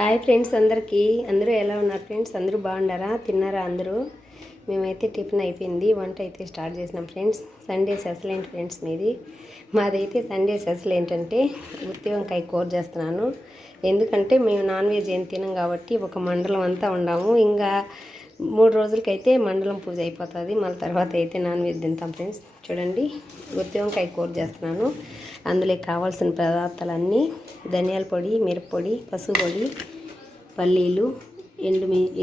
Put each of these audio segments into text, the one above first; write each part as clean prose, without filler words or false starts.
Hi friends, అందరూ ఎలా ఉన్నారు ఫ్రెండ్స్? అందరూ బాగున్నారా? తిన్నారా అందరూ? మేమైతే టిఫిన్ అయిపోయింది, వంట అయితే స్టార్ట్ చేసినాం ఫ్రెండ్స్. సండే స్పెషల్ ఏంటి ఫ్రెండ్స్ మీది? మాదైతే సండే స్పెషల్ ఏంటంటే గుత్తి వంకాయ కూర చేస్తున్నాను. ఎందుకంటే మేము నాన్ వెజ్ ఏం తినం కాబట్టి ఒక మండలం అంతా ఉన్నాము. ఇంకా 3 రోజులకైతే మండలం పూజ అయిపోతుంది. మళ్ళీ తర్వాత అయితే నాన్ వెజ్ తింటాం ఫ్రెండ్స్. చూడండి, గుత్తి వంకాయ కూర చేస్తున్నాను. అందులో కావాల్సిన పదార్థాలన్నీ ధనియాల పొడి, మిరప్పొడి, పసుపు పొడి, పల్లీలు,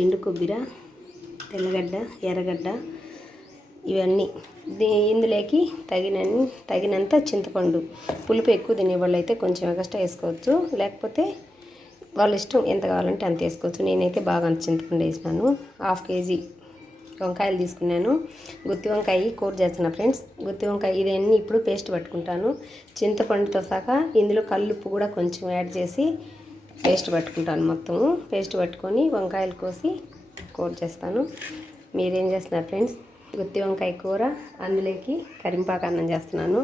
ఎండు కొబ్బరి, తెల్లగడ్డ, ఎర్రగడ్డ, ఇవన్నీ ఇందులోకి తగినంత చింతపండు. పులుపు ఎక్కువ తినేవాళ్ళు అయితే కొంచెం ఎక్స్ట్రా వేసుకోవచ్చు, లేకపోతే వాళ్ళ ఇష్టం ఎంత కావాలంటే అంత వేసుకోవచ్చు. నేనైతే బాగా చింతపండు వేసినాను. 1/2 కేజీ వంకాయలు తీసుకున్నాను. గుత్తి వంకాయ కూర చేస్తున్నా ఫ్రెండ్స్. గుత్తి వంకాయ ఇదన్నీ ఇప్పుడు పేస్ట్ పట్టుకుంటాను. చింతపండుతో సహా ఇందులో కల్లుప్పు కూడా కొంచెం యాడ్ చేసి పేస్ట్ పట్టుకుంటాను. మొత్తము పేస్ట్ పట్టుకొని వంకాయలు కోసి కూర చేస్తాను. మీరేం చేస్తున్నారు ఫ్రెండ్స్? గుత్తి వంకాయ కూర, అందులోకి కరింపాకు అన్నం చేస్తున్నాను.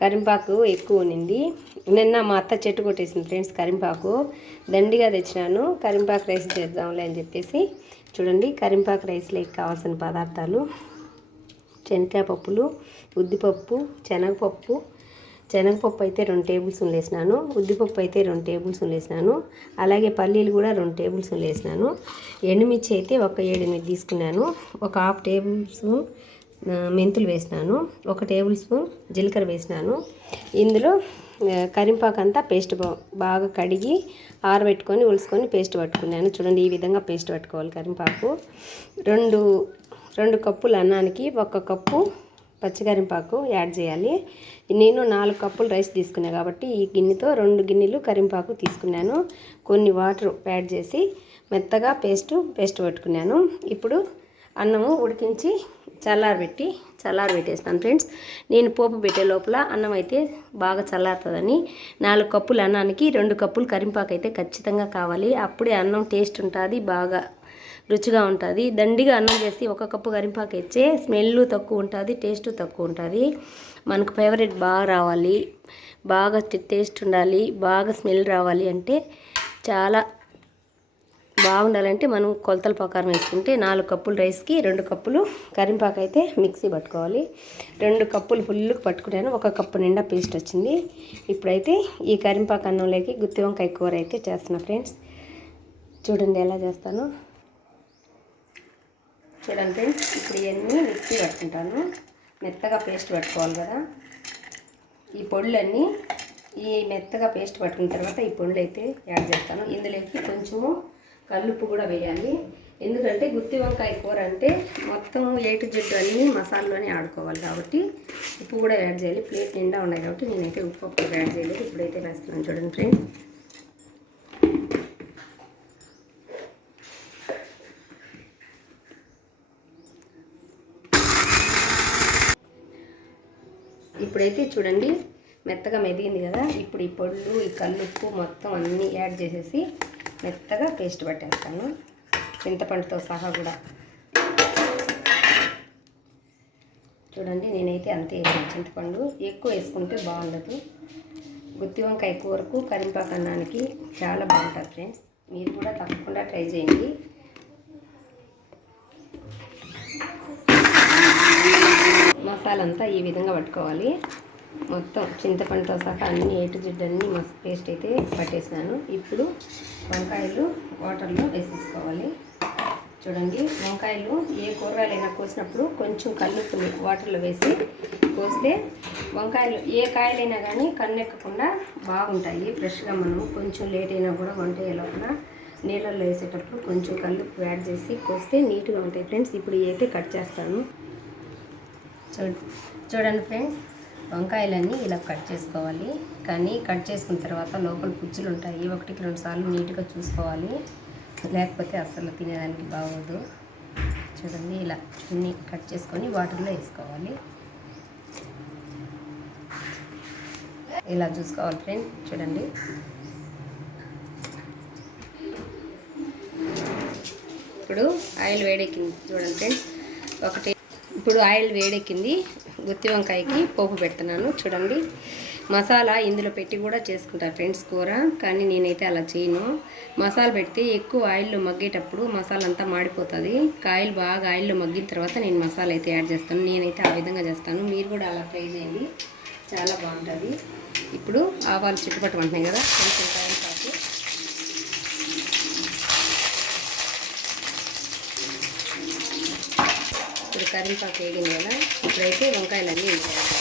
కరింపాకు ఎక్కువ ఉన్నింది. నిన్న మా అత్త చెట్టు కొట్టేసింది ఫ్రెండ్స్. కరింపాకు దండిగా తెచ్చినాను. కరింపాకు రైస్ చేద్దాంలే అని చెప్పేసి. చూడండి, కరింపాకు రైస్లోకి కావాల్సిన పదార్థాలు: శనగకాయ పప్పులు, ఉద్దిపప్పు, శనగపప్పు అయితే 2 టేబుల్ స్పూన్లు వేసినాను. ఉద్దిపప్పు అయితే 2 టేబుల్ స్పూన్లు వేసినాను. అలాగే పల్లీలు కూడా 2 టేబుల్ స్పూన్లు వేసినాను. ఎండుమిర్చి అయితే ఒక 7 తీసుకున్నాను. ఒక 1/2 టేబుల్ స్పూన్ మెంతులు వేసినాను. 1 టేబుల్ స్పూన్ జీలకర్ర వేసినాను. ఇందులో కరింపాకు అంతా పేస్ట్ బాగా కడిగి ఆరబెట్టుకొని ఉలుసుకొని పేస్ట్ పట్టుకున్నాను. చూడండి, ఈ విధంగా పేస్ట్ పట్టుకోవాలి. కరింపాకు 2 కప్పుల అన్నానికి 1 కప్పు పచ్చికరింపాకు యాడ్ చేయాలి. నేను 4 కప్పులు రైస్ తీసుకున్నాను కాబట్టి ఈ గిన్నెతో 2 గిన్నెలు కరింపాకు తీసుకున్నాను. కొన్ని వాటర్ యాడ్ చేసి మెత్తగా పేస్ట్ పట్టుకున్నాను. ఇప్పుడు అన్నము ఉడికించి చల్లారబెట్టేస్తాను ఫ్రెండ్స్. నేను పోపు పెట్టే లోపల అన్నం అయితే బాగా చల్లారుతుందని 4 కప్పుల అన్నానికి 2 కప్పులు కరింపాకు అయితే ఖచ్చితంగా కావాలి. అప్పుడే అన్నం టేస్ట్ ఉంటుంది, బాగా రుచిగా ఉంటుంది. దండిగా అన్నం చేసి 1 కప్పు కరింపాకు ఇచ్చే స్మెల్ తక్కువ ఉంటుంది, టేస్ట్ తక్కువ ఉంటుంది. మనకు ఫేవరెట్ బాగా రావాలి, బాగా టేస్ట్ ఉండాలి, బాగా స్మెల్ రావాలి అంటే చాలా బాగుండాలంటే మనం కొలతల ప్రకారం వేసుకుంటే 4 కప్పుల రైస్కి 2 కప్పులు కరింపాకు అయితే మిక్సీ పట్టుకోవాలి. 2 కప్పులు ఫుల్గా పట్టుకున్నాను. 1 కప్పు నిండా పేస్ట్ వచ్చింది. ఇప్పుడైతే ఈ కరింపాకు అన్నంలోకి గుత్తి వంకాయ కూర అయితే చేస్తున్నా ఫ్రెండ్స్. చూడండి ఎలా చేస్తాను. చూడండి ఫ్రెండ్స్, ఇప్పుడు ఇవన్నీ మిక్సీ పట్టుకుంటాను. మెత్తగా పేస్ట్ పట్టుకోవాలి కదా. ఈ పొడులన్నీ మెత్తగా పేస్ట్ పట్టుకున్న తర్వాత ఈ పొడులు అయితే యాడ్ చేస్తాను. ఇందులోకి కొంచెము కల్లుప్పు కూడా వేయాలి. ఎందుకంటే గుత్తి వంకాయ కూర అంటే మొత్తం A to Z అన్నీ మసాలాలోనే ఆడుకోవాలి కాబట్టి ఉప్పు కూడా యాడ్ చేయాలి. ప్లేట్ నిండా ఉన్నాయి కాబట్టి నేనైతే ఉప్పు యాడ్ చేయలేదు. ఇప్పుడైతే వేస్తున్నాను. చూడండి ఫ్రెండ్స్, ఇప్పుడైతే చూడండి మెత్తగా మెదిగింది కదా. ఇప్పుడు ఈ పొడులు, ఈ కల్లుప్పు మొత్తం అన్నీ యాడ్ చేసేసి మెత్తగా పేస్ట్ పట్టేస్తాను, చింతపండుతో సహా కూడా. చూడండి, నేనైతే అంతే వేసాను. చింతపండు ఎక్కువ వేసుకుంటే బాగుండదు. గుత్తి వంకాయ కూరకు కరింపాకు అన్నానికి చాలా బాగుంటుంది ఫ్రెండ్స్. మీరు కూడా తప్పకుండా ట్రై చేయండి. మసాలా అంతా ఈ విధంగా పట్టుకోవాలి. మొత్తం చింతపండుతో సహా అన్ని A to Z అన్ని పేస్ట్ అయితే పట్టేసినాను. ఇప్పుడు వంకాయలు వాటర్లో వేసేసుకోవాలి. చూడండి, వంకాయలు ఏ కూరగాయలైనా కోసినప్పుడు కొంచెం కల్లుప్పుని వాటర్లో వేసి కోస్తే వంకాయలు ఏ కాయలైనా కానీ కన్నెక్కకుండా బాగుంటాయి ఫ్రెష్గా. మనం కొంచెం లేట్ అయినా కూడా వంట అయ్యేలోపల నీళ్ళల్లో వేసేటప్పుడు కొంచెం కల్లుప్పు యాడ్ చేసి కోస్తే నీట్గా ఉంటాయి ఫ్రెండ్స్. ఇప్పుడు ఇవైతే కట్ చేస్తాను. చూడండి ఫ్రెండ్స్, వంకాయలన్నీ ఇలా కట్ చేసుకోవాలి. కానీ కట్ చేసుకున్న తర్వాత లోపల పుచ్చులు ఉంటాయి. 1కి 2 సార్లు నీట్గా చూసుకోవాలి, లేకపోతే అస్సలు తినేదానికి బాగోదు. చూడండి, ఇలా చున్నీ కట్ చేసుకొని వాటర్లో వేసుకోవాలి. ఇలా చూసుకోవాలి ఫ్రెండ్స్. చూడండి, ఇప్పుడు ఆయిల్ వేడెక్కింది. చూడండి ఫ్రెండ్స్, ఇప్పుడు ఆయిల్ వేడెక్కింది. గుత్తి వంకాయకి పోపు పెడుతున్నాను. చూడండి, మసాలా ఇందులో పెట్టి కూడా చేసుకుంటారు ఫ్రెండ్స్ కూర, కానీ నేనైతే అలా చేయను. మసాలా పెడితే ఎక్కువ ఆయిల్లో మగ్గేటప్పుడు మసాలా అంతా మాడిపోతుంది. కాయలు బాగా ఆయిల్లో మగ్గిన తర్వాత నేను మసాలా అయితే యాడ్ చేస్తాను. నేనైతే ఆ విధంగా చేస్తాను, మీరు కూడా అలా ట్రై చేయండి, చాలా బాగుంటుంది. ఇప్పుడు ఆవాలు చిట్టుపట్టు అంటున్నాయి కదా, కొంచెం టైం పాటు ఇప్పుడు కరింపాకు వేగింది కదా, ఇప్పుడైతే వంకాయలన్నీ వేయాలి.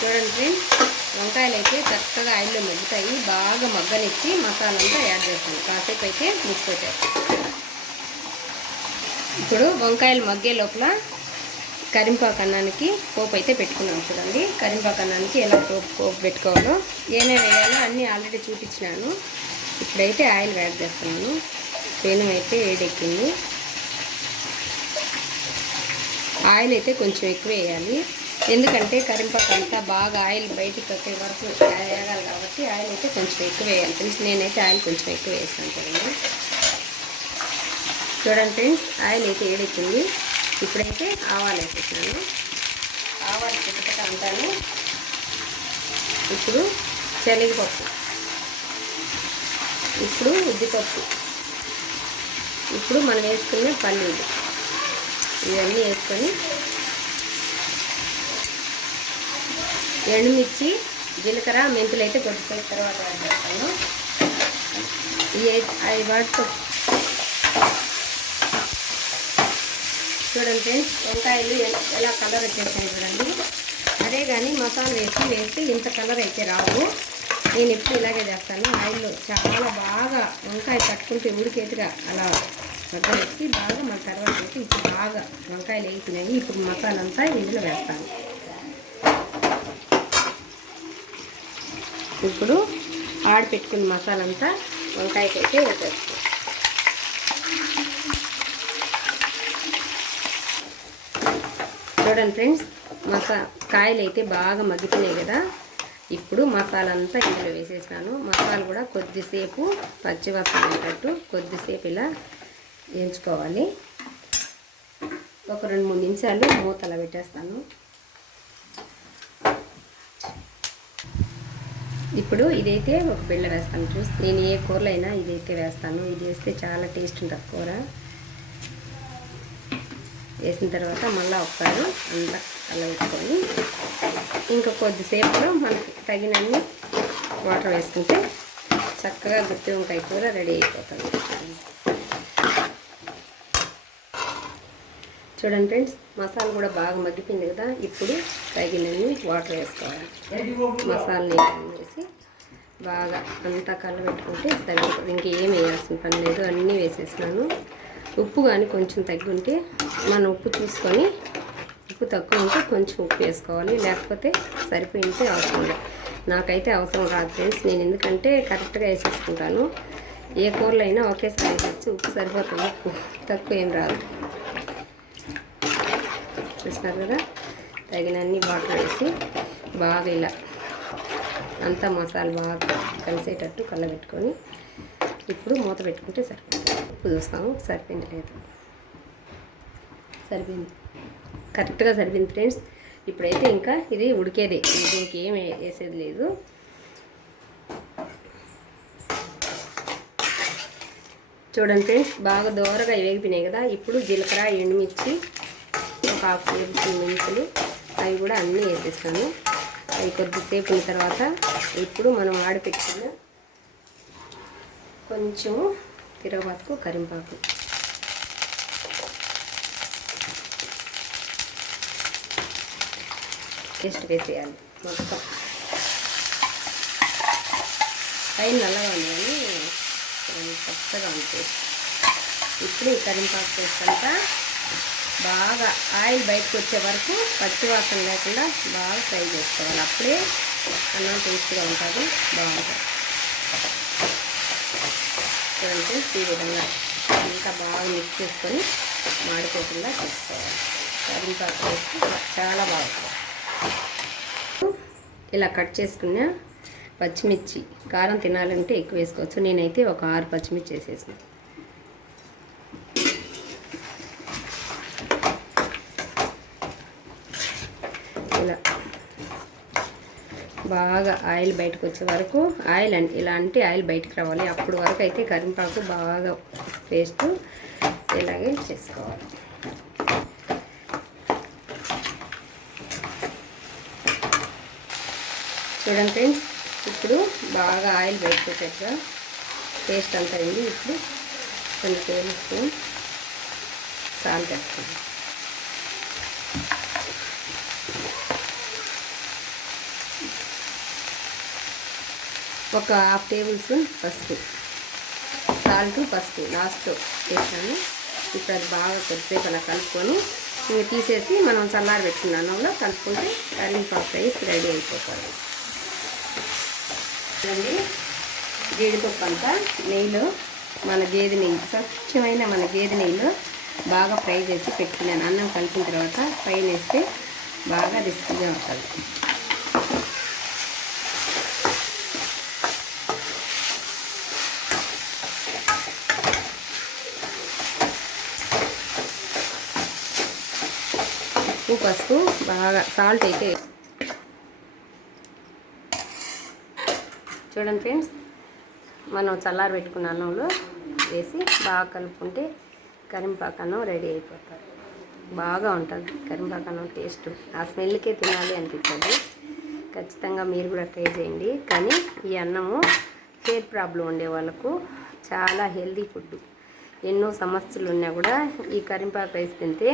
చూడండి ఫ్రెండ్స్, వంకాయలు అయితే చక్కగా ఆయిల్లో మగ్గుతాయి. బాగా మగ్గనిచ్చి మసాలా అంతా యాడ్ చేస్తాను. కాసేపు అయితే ముసిపోతాయి. ఇప్పుడు వంకాయలు మగ్గే లోపల కరింపాకు అన్నానికి పోపు అయితే పెట్టుకున్నాను. చూడండి, కరింపాకు అన్నానికి ఎలా పోపు పెట్టుకోవాలో, ఏమేమి వేయాలో అన్నీ ఆల్రెడీ చూపించినాను. ఇప్పుడైతే ఆయిల్ యాడ్ చేస్తున్నాను. పెనం అయితే వేడెక్కింది. ఆయిల్ అయితే కొంచెం ఎక్కువ వేయాలి, ఎందుకంటే కరింపాకు అంతా బాగా ఆయిల్ బయటికి వచ్చే వరకు వేయాలి కాబట్టి ఆయిల్ అయితే కొంచెం ఎక్కువ వేయాలి ఫ్రెండ్స్. నేనైతే ఆయిల్ కొంచెం ఎక్కువ వేస్తాను కదండి. చూడండి ఫ్రెండ్స్, ఆయిల్ అయితే వేడెక్కింది. ఇప్పుడైతే ఆవాలు వేసేసాను. ఆవాలు చిట్టుపట్టు అంటాను. ఇప్పుడు శనగపప్పు, ఇప్పుడు ఉద్దిపప్పు, ఇప్పుడు మనం వేసుకునే పల్లీలు, ఇవన్నీ వేసుకొని ఎండుమిర్చి, జీలకర్ర, మెంతులు అయితే కొద్దిసేపు తర్వాత యాడ్ చేస్తాను. అవి వాటితో చూడండి ఫ్రెండ్స్, వంకాయలు ఎలా కలర్ వచ్చేసాయి చూడండి. అదే కానీ మసాలా వేస్తే ఇంత కలర్ అయితే రావు. నేను ఎప్పుడు ఇలాగే చేస్తాను. ఆయిల్లో చాలా బాగా వంకాయ కట్టుకుంటే ఉడికేట్టుగా అలా మగ్గనిచ్చి బాగా మన తర్వాత వేసి, ఇప్పుడు బాగా వంకాయలు వేసినాయి. ఇప్పుడు మసాలా అంతా ఇందులో వేస్తాను. ఇప్పుడు ఆడిపెట్టుకున్న మసాలా అంతా వంకాయకి అయితే వేసేస్తాను. చూడండి ఫ్రెండ్స్, కాయలు అయితే బాగా మగ్గిపోయినాయి కదా. ఇప్పుడు మసాలా అంతా ఇందులో వేసేసినాను. మసాలా కూడా కొద్దిసేపు పచ్చివాసన ఉండేటట్టు కొద్దిసేపు ఇలా వేయించుకోవాలి. ఒక 2-3 నిమిషాలు మూతలా పెట్టేస్తాను. ఇప్పుడు ఇదైతే ఒక బిళ్ళ వేస్తాను ఫ్రెండ్స్. నేను ఏ కూరలో అయినా ఇదైతే వేస్తాను. ఇది వేస్తే చాలా టేస్ట్ ఉంటుంది కూర. వేసిన తర్వాత మళ్ళీ ఒకసారి అంతా కలబెట్టుకొని ఇంకా కొద్దిసేపులో మనకి తగినన్ని వాటర్ వేసుకుంటే చక్కగా గుత్తి వంకాయ కూర రెడీ అయిపోతుంది. చూడండి ఫ్రెండ్స్, మసాలా కూడా బాగా మగ్గిపోయింది కదా. ఇప్పుడు తగినన్ని వాటర్ వేసుకోవాలి. మసాలా వేసి బాగా అంతా కలబెట్టుకుంటే సరిపోతుంది. ఇంకేం వేయాల్సిన పని లేదు, అన్నీ వేసేసినాను. ఉప్పు కానీ కొంచెం తగ్గి ఉంటే మనం ఉప్పు చూసుకొని, ఉప్పు తక్కువ ఉంటే కొంచెం ఉప్పు వేసుకోవాలి, లేకపోతే సరిపోయింటే అవసరం లేదు. నాకైతే అవసరం రాదు ఫ్రెండ్స్, నేను ఎందుకంటే కరెక్ట్గా వేసేసుకుంటాను. ఏ కూరలో అయినా ఒకేసారి వేసేసి ఉప్పు సరిపోతుంది, ఉప్పు తక్కువ ఏం రాదు. చూస్తున్నారు కదా, తగినన్ని వాటర్ వేసి బాగా ఇలా అంతా మసాలా బాగా కలిసేటట్టు కలబెట్టుకొని ఇప్పుడు మూత పెట్టుకుంటే సరిపోతుంది. ఉప్పు చూస్తాము సరిపోయింది లేదు, సరిపోయింది, కరెక్ట్గా సరిపోయింది ఫ్రెండ్స్. ఇప్పుడైతే ఇంకా ఇది ఉడికేదే, దీనికి ఏం వేసేది లేదు. చూడండి ఫ్రెండ్స్, బాగా దోరగా వేగిపోయినాయి కదా. ఇప్పుడు జీలకర్ర, ఎండుమిర్చి, ఒక 1/2 టేబుల్ స్పూన్ మెంతులు, అవి కూడా అన్నీ వేసేస్తాను. అవి కొద్దిసేపు తర్వాత ఇప్పుడు మనం ఆడిపెట్టుకున్న కొంచెము తిరగబాతుకు కరింపాకు, పేస్ట్ వేసేయాలి మొత్తం. పైన నల్లగా ఉంది కానీ కొత్తగా ఉంది. ఇప్పుడు ఈ కరింపాకు పేస్ట్ అంతా బాగా ఆయిల్ బయటకు వచ్చే వరకు పచ్చివాసన లేకుండా బాగా ఫ్రై చేసుకోవాలి. అప్పుడే అన్నం టేస్ట్గా ఉంటుంది, బాగుంటుంది. చూడండి ఈ విధంగా ఇంకా బాగా మిక్స్ చేసుకొని మాడిపోకుండా చేసుకోవాలి. కరింపాకు వేసి చాలా బాగుంటుంది. ఇలా కట్ చేసుకున్న పచ్చిమిర్చి, కారం తినాలంటే ఎక్కువ వేసుకోవచ్చు. నేనైతే ఒక 6 పచ్చిమిర్చి వేసేసాను. బాగా ఆయిల్ బయటకు వచ్చే వరకు ఆయిల్ అంటే ఇలా అంటే ఆయిల్ బయటకు రావాలి. అప్పుడు వరకు అయితే కరివేపాకు బాగా పేస్ట్ ఇలాగే చేసుకోవాలి. చూడండి ఫ్రెండ్స్, ఇప్పుడు బాగా ఆయిల్ బయటకు వచ్చేట్టుగా పేస్ట్ అంతా అయింది. ఇప్పుడు కొన్ని టేబుల్ స్పూన్ సాల్ట్ వేస్తాను. ఒక హాఫ్ టేబుల్ స్పూన్ పసుపు, సాల్ట్ పసుపు లాస్ట్లో వేసాను. ఇప్పుడు అది బాగా కొద్దిసేపు అలా కలుపుకొని ఇంక తీసేసి మనం చల్లారి పెట్టుకున్న అన్నంలో కలుపుకుంటే కరివేపాకు రైస్ రెడీ అయిపోతుంది. జీడిపప్పు అంతా నెయ్యిలో మన గేదె నెయ్యి, స్వచ్ఛమైన మన గేదె నెయ్యిలో బాగా ఫ్రై చేసి పెట్టుకున్నాను. అన్నం కలిపిన తర్వాత ఫ్రై వేస్తే బాగా రిస్క్గా ఉంటుంది. పసుపు బాగా సాల్ట్ అయితే చూడండి ఫ్రెండ్స్, మనం చల్లారి పెట్టుకున్న అన్నంలో వేసి బాగా కలుపుకుంటే కరివేపాకు అన్నం రెడీ అయిపోతుంది. బాగా ఉంటుంది కరివేపాకు అన్నం టేస్ట్. ఆ స్మెల్కే తినాలి అనిపిస్తుంది. ఖచ్చితంగా మీరు కూడా ట్రై చేయండి. కానీ ఈ అన్నము హెయిర్ ప్రాబ్లం ఉండే వాళ్ళకు చాలా హెల్దీ ఫుడ్. ఎన్నో సమస్యలు ఉన్నా కూడా ఈ కరివేపాకు రైస్ తింటే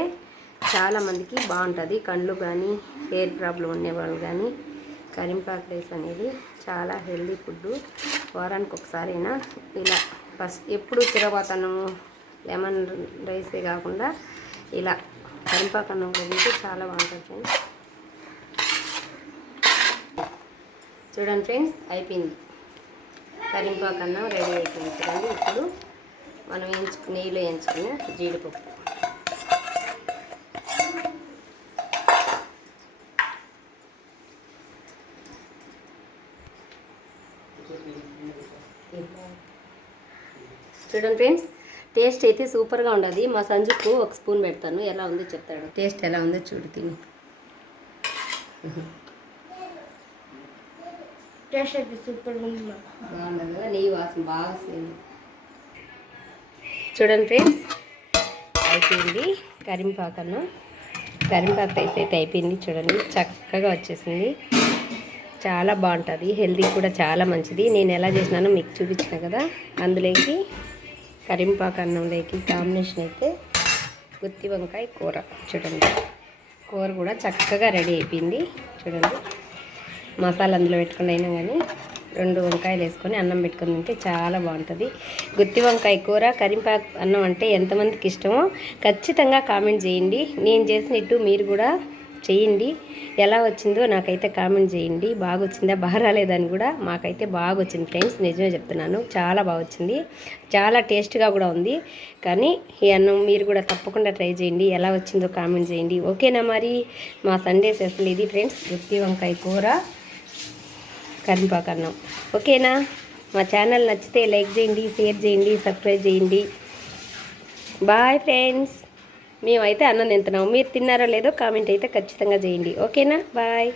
చాలామందికి బాగుంటుంది. కళ్ళు కానీ హెయిర్ ప్రాబ్లం ఉండేవాళ్ళు కానీ కరివేపాకు రైస్ అనేది చాలా హెల్దీ ఫుడ్. వారానికి ఒకసారైనా ఇలా ఫస్ట్ ఎప్పుడు తిరగబోతాను లెమన్ రైసే కాకుండా ఇలా కరివేపాకు అన్నం తింటే చాలా బాగుంటుంది ఫ్రెండ్స్. చూడండి ఫ్రెండ్స్, అయిపోయింది కరివేపాకు అన్నం రెడీ అయిపోయింది. చూడండి, ఇప్పుడు మనం నెయ్యిలో వేయించుకున్న జీడిపప్పు చూడండి ఫ్రెండ్స్, టేస్ట్ అయితే సూపర్గా ఉండదు. మా సంజుకు ఒక స్పూన్ పెడతాను, ఎలా ఉందో చెప్తాడు. టేస్ట్ ఎలా ఉందో చూడు, తిని. టేస్ట్ అయితే సూపర్గా ఉంది, బాగుండదు కదా, నెయ్యి వాసన బాగా స్మెల్. చూడండి ఫ్రెండ్స్, అయిపోయింది కరివేపాకు అన్నం. కరివేపాకు రైస్ అయితే అయిపోయింది. చూడండి, చక్కగా వచ్చేసింది. చాలా బాగుంటుంది, హెల్తీ కూడా చాలా మంచిది. నేను ఎలా చేసినానో మీకు చూపించిన కదా. అందులోకి కరివేపాకు అన్నంలోకి కాంబినేషన్ అయితే గుత్తి వంకాయ కూర. చూడండి, కూర కూడా చక్కగా రెడీ అయిపోయింది. చూడండి, మసాలా అందులో పెట్టుకుని అయినా కానీ 2 వంకాయలు వేసుకొని అన్నం పెట్టుకొని తింటే చాలా బాగుంటుంది. గుత్తి వంకాయ కూర కరివేపాకు అన్నం అంటే ఎంతమందికి ఇష్టమో ఖచ్చితంగా కామెంట్ చేయండి. నేను చేసినట్టు మీరు కూడా చేయండి. ఎలా వచ్చిందో నాకైతే కామెంట్ చేయండి. బాగా వచ్చిందా బాగా రాలేదని కూడా. మాకైతే బాగా వచ్చింది ఫ్రెండ్స్, నిజమే చెప్తున్నాను, చాలా బాగా వచ్చింది. చాలా టేస్ట్గా కూడా ఉంది. కానీ ఈ అన్నం మీరు కూడా తప్పకుండా ట్రై చేయండి. ఎలా వచ్చిందో కామెంట్ చేయండి. ఓకేనా? మరి మా సండే స్పెషల్ ఇది ఫ్రెండ్స్, గుత్తి వంకాయ కూర కరివేపాకు అన్నం. ఓకేనా? మా ఛానల్ నచ్చితే లైక్ చేయండి, షేర్ చేయండి, సబ్స్క్రైబ్ చేయండి. Bye friends. మేమైతే అన్నం తింటున్నాము. మీరు తిన్నారో లేదో కామెంట్ అయితే ఖచ్చితంగా చేయండి. ఓకేనా? బాయ్.